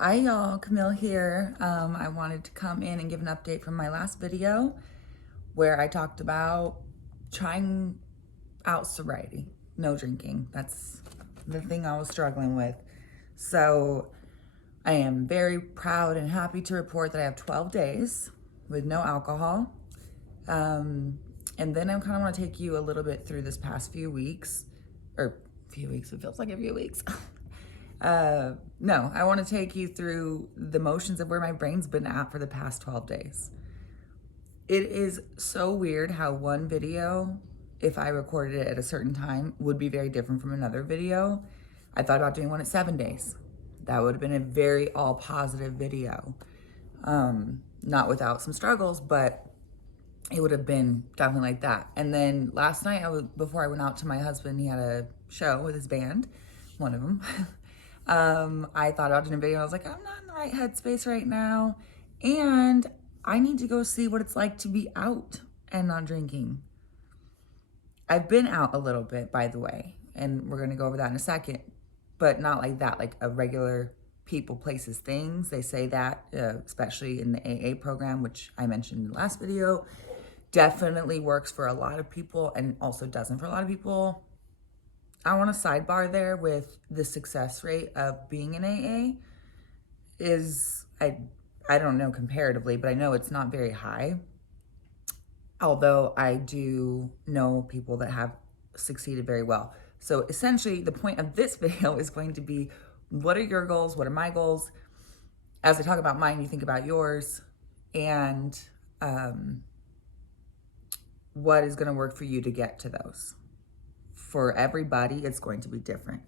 Hi y'all, Camille here. I wanted to come in and give an update from my last video where I talked about trying out sobriety, no drinking. That's the thing I was struggling with. So I am very proud and happy to report that I have 12 days with no alcohol. And then I kind of want to take you a little bit through this past few weeks, it feels like a few weeks. No, I want to take you through the motions of where my brain's been at for the past 12 days. It is so weird how one video, if I recorded it at a certain time, would be very different from another video. I thought about doing one at 7 days. That would have been a very all positive video. Not without some struggles, but it would have been definitely like that. And then last night, before I went out to my husband, he had a show with his band, one of them. I thought about doing a video and I was like, I'm not in the right headspace right now. And I need to go see what it's like to be out and not drinking. I've been out a little bit, by the way, and we're going to go over that in a second, but not like that, like a regular people, places, things. They say that, especially in the AA program, which I mentioned in the last video, definitely works for a lot of people and also doesn't for a lot of people. I want to sidebar there with the success rate of being in AA is, I don't know comparatively, but I know it's not very high. Although I do know people that have succeeded very well. So essentially the point of this video is going to be, what are your goals? What are my goals? As I talk about mine, you think about yours, and what is going to work for you to get to those. For everybody, it's going to be different.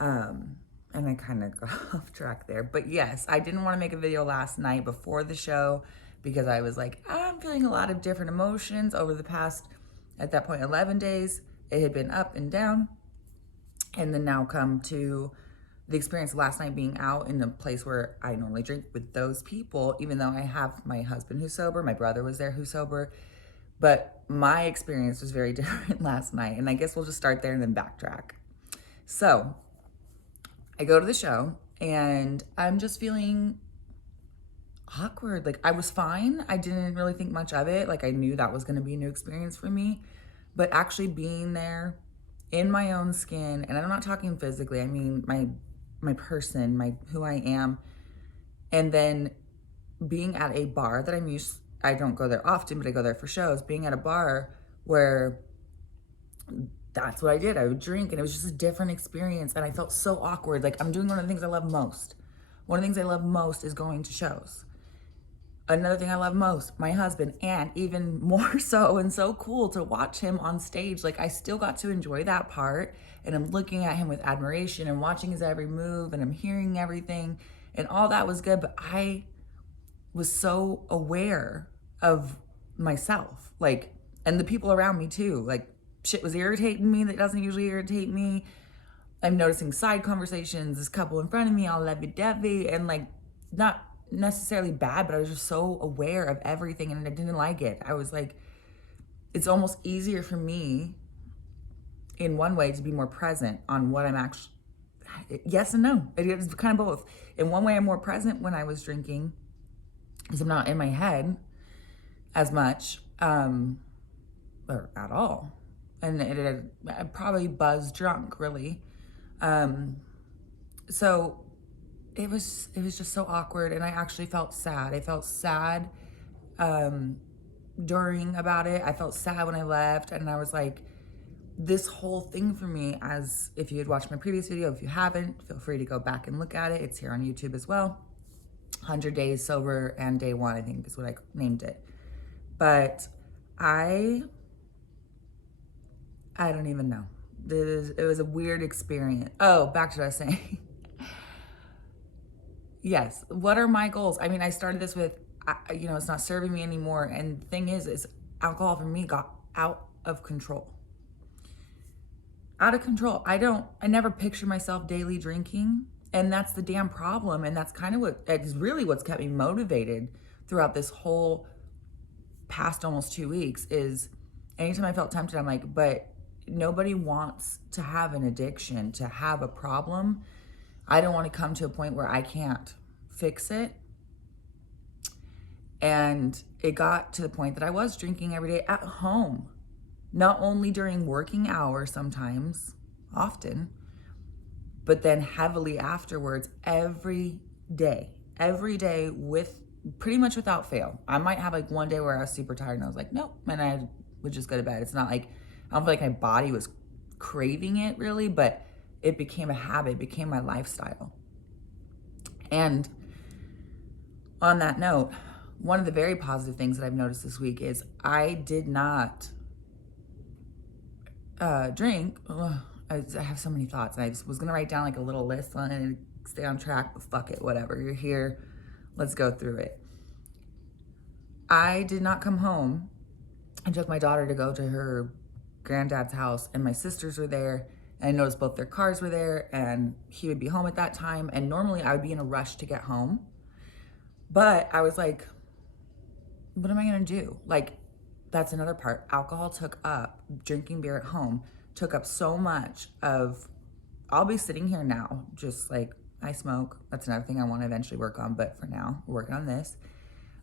And I kind of got off track there. But yes, I didn't want to make a video last night before the show because I was like, I'm feeling a lot of different emotions over the past, at that point, 11 days. It had been up and down. And then now come to the experience last night being out in a place where I normally drink with those people, even though I have my husband who's sober, my brother was there who's sober. But my experience was very different last night. And I guess we'll just start there and then backtrack. So I go to the show and I'm just feeling awkward. Like, I was fine. I didn't really think much of it. Like, I knew that was going to be a new experience for me. But actually being there in my own skin, and I'm not talking physically, I mean my person, who I am, and then being at a bar that I don't go there often, but I go there for shows, being at a bar where that's what I did. I would drink and it was just a different experience and I felt so awkward. Like, I'm doing one of the things I love most. One of the things I love most is going to shows. Another thing I love most, my husband, and even more so, and so cool to watch him on stage. Like, I still got to enjoy that part, and I'm looking at him with admiration and watching his every move, and I'm hearing everything, and all that was good, but I was so aware of myself, like, and the people around me too. Like, shit was irritating me that doesn't usually irritate me. I'm noticing side conversations, this couple in front of me, all lovey-dovey, and like, not necessarily bad, but I was just so aware of everything and I didn't like it. I was like, it's almost easier for me in one way to be more present on what I'm actually, yes and no. It's kind of both. In one way, I'm more present when I was drinking because I'm not in my head as much, or at all. And I probably buzzed drunk, really. So it was just so awkward, and I actually felt sad. I felt sad during about it. I felt sad when I left, and I was like, this whole thing for me, as if you had watched my previous video, if you haven't, feel free to go back and look at it. It's here on YouTube as well. 100 Days Sober and Day 1, I think is what I named it. But I don't even know. It was a weird experience. Oh, back to what I was saying. Yes. What are my goals? I mean, I started this with, it's not serving me anymore. And the thing is alcohol for me got out of control. Out of control. I never picture myself daily drinking. And that's the damn problem. And that's kind of it's really what's kept me motivated throughout this whole past almost 2 weeks is anytime I felt tempted, I'm like, but nobody wants to have an addiction, to have a problem. I don't want to come to a point where I can't fix it. And it got to the point that I was drinking every day at home, not only during working hours sometimes, often, but then heavily afterwards every day with pretty much without fail. I might have like one day where I was super tired and I was like, nope, and I would just go to bed. It's not like, I don't feel like my body was craving it really, but it became a habit, it became my lifestyle. And on that note, one of the very positive things that I've noticed this week is I did not drink. I have so many thoughts. I was going to write down like a little list on it and stay on track, but fuck it, whatever. You're here. Let's go through it. I did not come home. I took my daughter to go to her granddad's house, and my sisters were there. And I noticed both their cars were there, and he would be home at that time. And normally I would be in a rush to get home. But I was like, what am I going to do? Like, that's another part. Alcohol took up, drinking beer at home took up so much of, I'll be sitting here now, just like I smoke. That's another thing I want to eventually work on. But for now, we're working on this.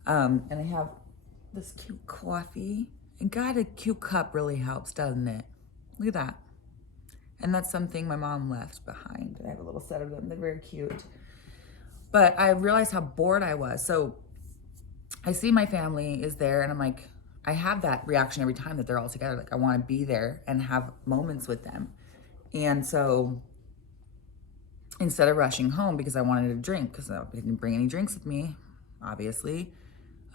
And I have this cute coffee. And God, a cute cup really helps, doesn't it? Look at that. And that's something my mom left behind. I have a little set of them. They're very cute. But I realized how bored I was. So I see my family is there, and I'm like, I have that reaction every time that they're all together. Like, I want to be there and have moments with them. And so instead of rushing home because I wanted to drink, because I didn't bring any drinks with me, obviously,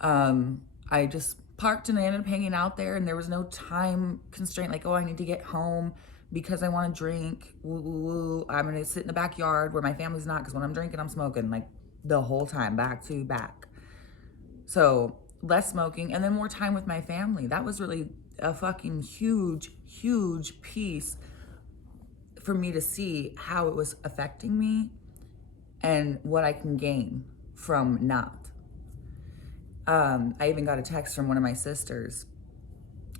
I just parked and I ended up hanging out there, and there was no time constraint. Like, oh, I need to get home because I want to drink. Woo. I'm going to sit in the backyard where my family's not, because when I'm drinking, I'm smoking like the whole time, back to back. So less smoking and then more time with my family. That was really a fucking huge, huge piece for me to see how it was affecting me and what I can gain from not. I even got a text from one of my sisters,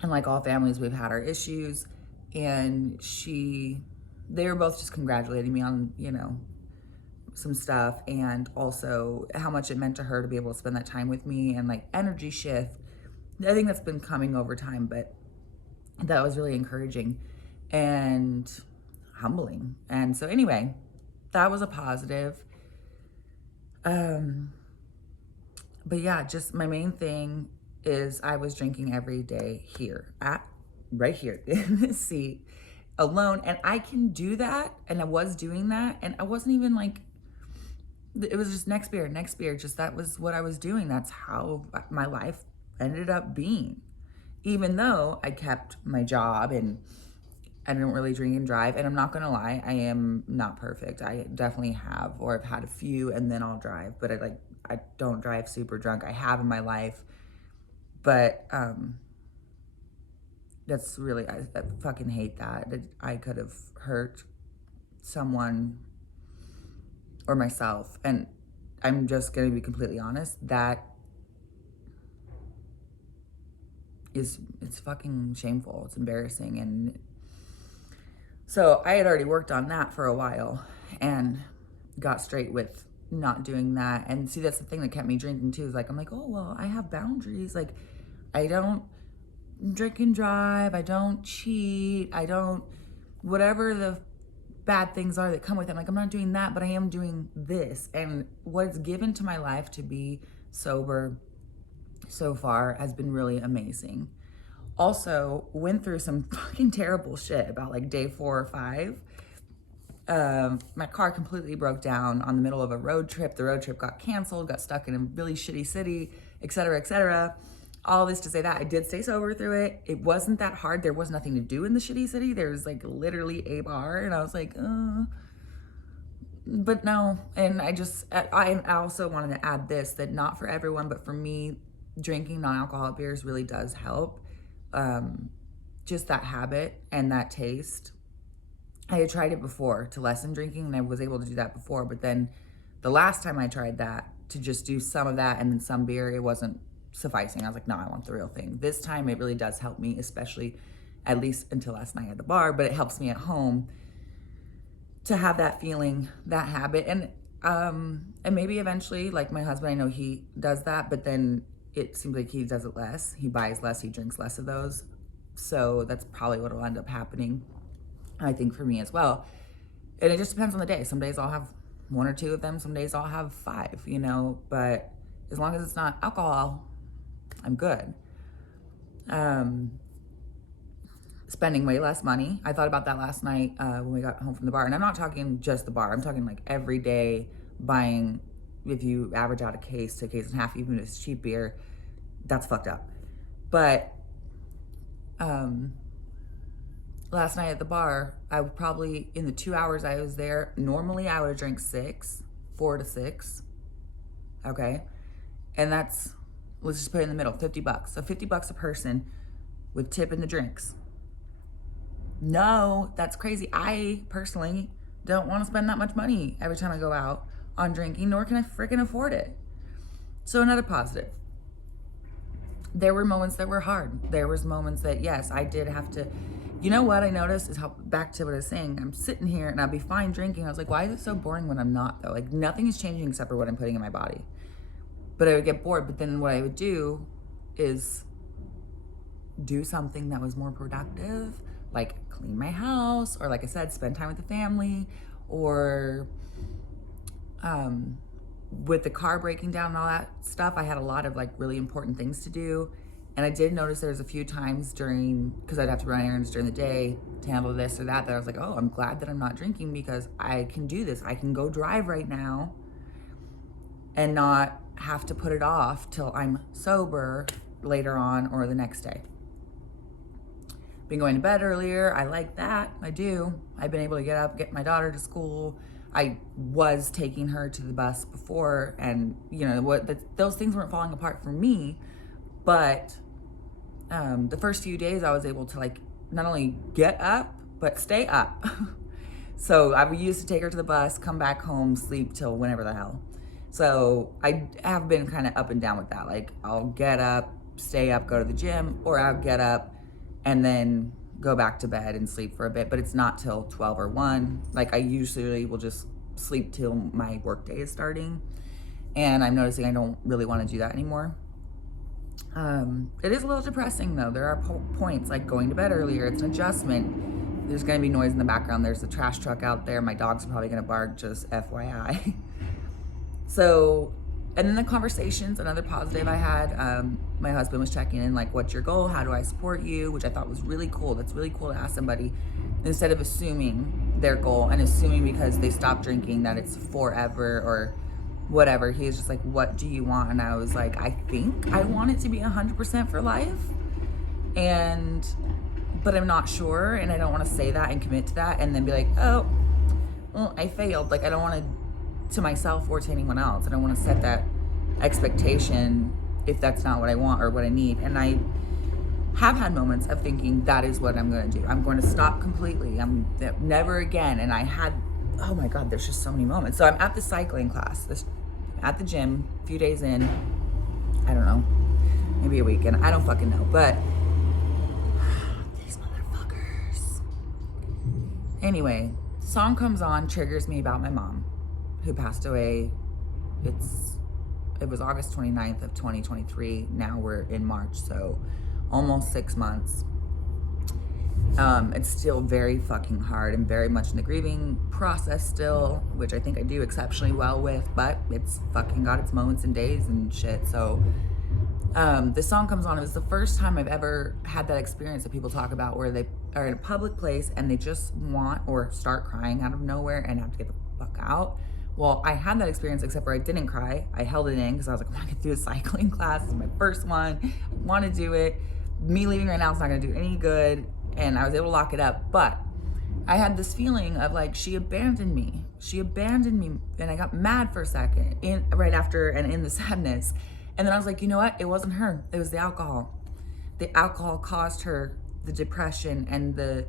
and like all families, we've had our issues, and they were both just congratulating me on, some stuff, and also how much it meant to her to be able to spend that time with me, and like energy shift. I think that's been coming over time, but that was really encouraging and humbling. And so anyway, that was a positive. But yeah, just my main thing is I was drinking every day right here in this seat alone. And I can do that. And I was doing that. And I wasn't even like, it was just next beer. Just that was what I was doing. That's how my life ended up being. Even though I kept my job and I didn't really drink and drive. And I'm not going to lie, I am not perfect. I definitely have, or I've had a few and then I'll drive. But I don't drive super drunk. I have in my life. But that's really, I fucking hate that. I could have hurt someone or myself. And I'm just going to be completely honest, it's fucking shameful. It's embarrassing. And so I had already worked on that for a while and got straight with not doing that. And see, that's the thing that kept me drinking too, is like, I'm like, oh, well, I have boundaries. Like, I don't drink and drive. I don't cheat. I don't, whatever the bad things are that come with it. I'm like, I'm not doing that, but I am doing this. And what it's given to my life to be sober so far has been really amazing. Also, went through some fucking terrible shit about like day 4 or 5. My car completely broke down on the middle of a road trip. The road trip got canceled, got stuck in a really shitty city, etc., etc. All this to say that I did stay sober through it. It wasn't that hard. There was nothing to do in the shitty city. There was like literally a bar, and I was like, but no. And I also wanted to add this, that not for everyone, but for me, drinking non-alcoholic beers really does help. Just that habit and that taste. I had tried it before to lessen drinking, and I was able to do that before, but then the last time I tried that, to just do some of that and then some beer, it wasn't sufficing. I was like, no, I want the real thing. This time it really does help me, especially at least until last night at the bar, but it helps me at home. to have that feeling, that habit. And maybe eventually, like my husband, I know he does that, but then it seems like he does it less. He buys less, he drinks less of those. So that's probably what will end up happening, I think, for me as well. And it just depends on the day. Some days I'll have one or two of them, some days I'll have five, you know, but as long as it's not alcohol, I'm good. Spending way less money. I thought about that last night when we got home from the bar. And I'm not talking just the bar. I'm talking like every day buying, if you average out a case to a case and a half, even if it's cheap beer, that's fucked up. But last night at the bar, I would probably, in the 2 hours I was there, normally I would have drank 4 to 6. Okay. And that's, let's just put it in the middle, $50. So $50 a person with tip in the drinks. No, that's crazy. I personally don't want to spend that much money every time I go out on drinking, nor can I freaking afford it. So another positive. There were moments that were hard. There was moments that, yes, I did have to, you know what I noticed is how, back to what I was saying, I'm sitting here and I'll be fine drinking. I was like, why is it so boring when I'm not though? Like nothing is changing except for what I'm putting in my body. But I would get bored. But then what I would do is do something that was more productive, like clean my house, or like I said, spend time with the family, or with the car breaking down and all that stuff, I had a lot of like really important things to do. And I did notice there was a few times during, because I'd have to run errands during the day to handle this or that I was like, oh, I'm glad that I'm not drinking because I can do this. I can go drive right now and not have to put it off till I'm sober later on or the next day. Been going to bed earlier. I like that. I do. I've been able to get up, get my daughter to school. I was taking her to the bus before, and you know those things weren't falling apart for me, but the first few days I was able to like not only get up but stay up. So I used to take her to the bus, come back home, sleep till whenever the hell. So I have been kind of up and down with that. Like I'll get up, stay up, go to the gym, or I'll get up and then go back to bed and sleep for a bit, but it's not till 12 or 1. Like I usually will just sleep till my work day is starting. And I'm noticing I don't really want to do that anymore. It is a little depressing though. There are points like going to bed earlier. It's an adjustment. There's going to be noise in the background. There's a trash truck out there. My dog's probably going to bark, just FYI. So, and then the conversations, another positive I had, my husband was checking in, like, what's your goal? How do I support you? Which I thought was really cool. That's really cool to ask somebody instead of assuming their goal and assuming because they stopped drinking that it's forever or whatever. He was just like, what do you want? And I was like, I think I want it to be 100% for life. But I'm not sure. And I don't want to say that and commit to that and then be like, oh, well, I failed. Like, I don't want to myself or to anyone else. I don't want to set that expectation if that's not what I want or what I need. And I have had moments of thinking that is what I'm going to do. I'm going to stop completely. I'm never again. And I had, oh my God, there's just so many moments. So I'm at the cycling class, at the gym, a few days in, I don't know, maybe a weekend. I don't fucking know. But these motherfuckers. Anyway, song comes on, triggers me about my mom who passed away. It was August 29th of 2023. Now we're in March, so almost 6 months. It's still very fucking hard and very much in the grieving process still, which I think I do exceptionally well with, but it's fucking got its moments and days and shit. So this song comes on. It was the first time I've ever had that experience that people talk about where they are in a public place and they just want or start crying out of nowhere and have to get the fuck out. Well, I had that experience, except for I didn't cry. I held it in because I was like, I want to get through a cycling class. This is my first one. I want to do it. Me leaving right now is not going to do any good. And I was able to lock it up. But I had this feeling of like, she abandoned me. She abandoned me. And I got mad for a second right after and in the sadness. And then I was like, you know what? It wasn't her. It was the alcohol. The alcohol caused her the depression and the,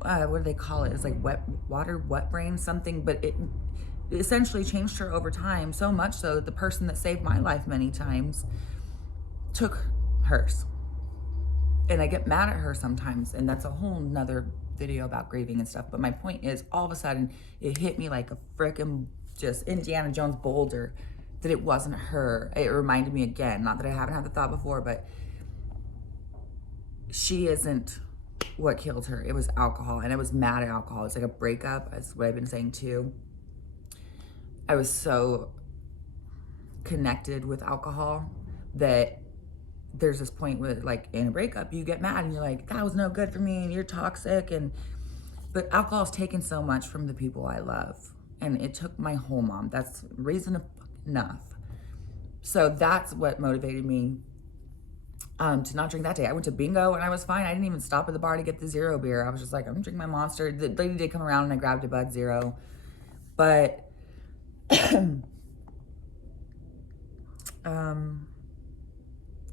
what do they call it? It's like wet brain, something. But it essentially changed her over time, so much so that the person that saved my life many times took hers. And I get mad at her sometimes, and that's a whole nother video about grieving and stuff. But my point is, all of a sudden, it hit me like a frickin' just Indiana Jones boulder that it wasn't her. It reminded me again, not that I haven't had the thought before, but she isn't what killed her. It was alcohol, and I was mad at alcohol. It's like a breakup, that's what I've been saying too. I was so connected with alcohol that there's this point where, like, in a breakup, you get mad and you're like, that was no good for me and you're toxic. But alcohol's taken so much from the people I love, and it took my whole mom. That's reason enough. So that's what motivated me to not drink that day. I went to bingo and I was fine. I didn't even stop at the bar to get the zero beer. I was just like, I'm drinking my Monster. The lady did come around and I grabbed a Bud Zero, but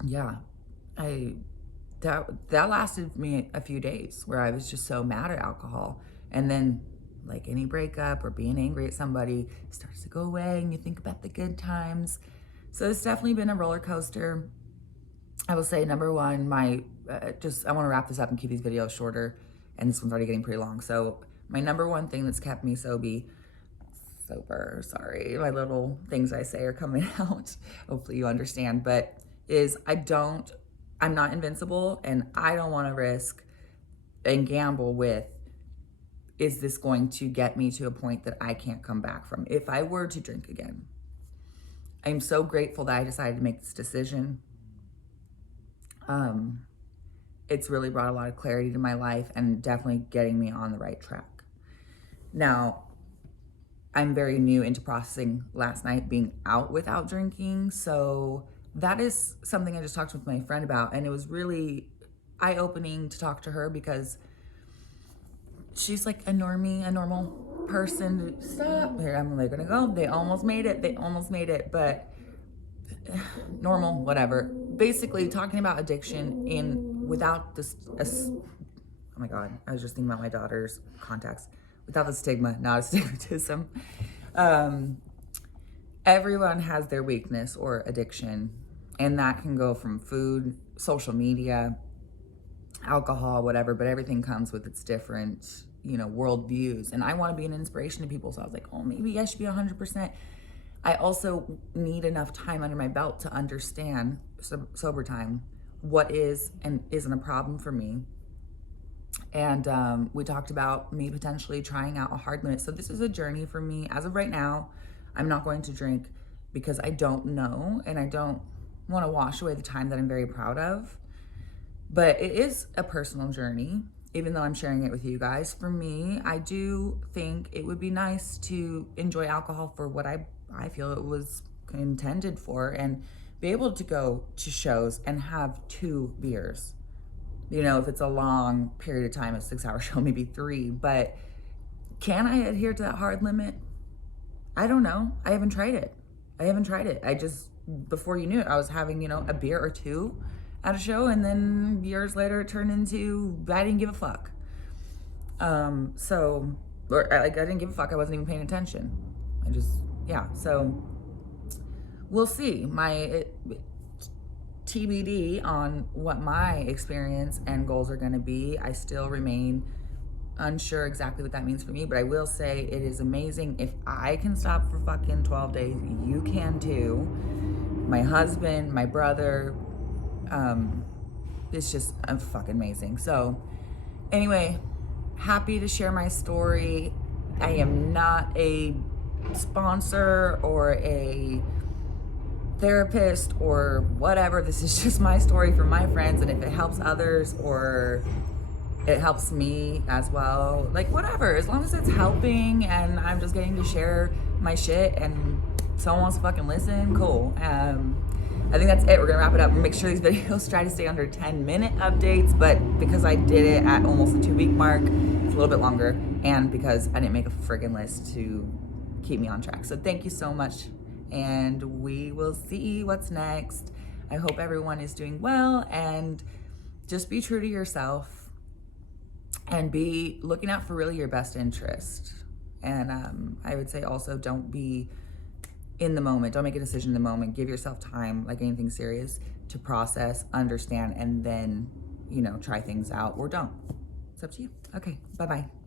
yeah, that lasted me a few days where I was just so mad at alcohol. And then, like any breakup or being angry at somebody, it starts to go away and you think about the good times. So it's definitely been a roller coaster. I will say, number one, I want to wrap this up and keep these videos shorter, and this one's already getting pretty long. So my number one thing that's kept me sober, sorry, my little things I say are coming out. Hopefully you understand, but is I'm not invincible, and I don't want to risk and gamble with, is this going to get me to a point that I can't come back from if I were to drink again? I'm so grateful that I decided to make this decision. It's really brought a lot of clarity to my life and definitely getting me on the right track. Now, I'm very new into processing last night being out without drinking. So that is something I just talked with my friend about. And it was really eye-opening to talk to her because she's like a normal person. Stop. Here, I'm like gonna go. They almost made it. But normal, whatever. Basically talking about addiction without this, oh my God, I was just thinking about my daughter's contacts. Without the stigma, not a stigmatism. Everyone has their weakness or addiction, and that can go from food, social media, alcohol, whatever, but everything comes with its different, world views. And I want to be an inspiration to people. So I was like, oh, maybe I should be 100%. I also need enough time under my belt to understand, sober time, what is and isn't a problem for me. And we talked about me potentially trying out a hard limit. So this is a journey for me. As of right now, I'm not going to drink because I don't know, and I don't want to wash away the time that I'm very proud of. But it is a personal journey, even though I'm sharing it with you guys. For me, I do think it would be nice to enjoy alcohol for what I feel it was intended for, and be able to go to shows and have 2 beers. If it's a long period of time, a 6-hour show, maybe 3. But can I adhere to that hard limit? I don't know. I haven't tried it. I just, before you knew it, I was having, a beer or 2 at a show, and then years later it turned into, I didn't give a fuck. I didn't give a fuck. I wasn't even paying attention. So we'll see. TBD on what my experience and goals are going to be. I still remain unsure exactly what that means for me, but I will say it is amazing. If I can stop for fucking 12 days, you can too. My husband, my brother, it's just fucking amazing. So anyway, happy to share my story. I am not a sponsor or a therapist or whatever. This is just my story for my friends, and if it helps others or it helps me as well, like whatever, as long as it's helping and I'm just getting to share my shit and someone wants to fucking listen, cool. I think that's it. We're gonna wrap it up. Make sure these videos try to stay under 10-minute updates, but because I did it at almost the 2-week mark, it's a little bit longer, and because I didn't make a friggin' list to keep me on track. So thank you so much, and we will see what's next. I hope everyone is doing well, and just be true to yourself and be looking out for really your best interest. And I would say also, don't be in the moment. Don't make a decision in the moment. Give yourself time, like anything serious, to process, understand, and then, try things out or don't. It's up to you. Okay, bye-bye.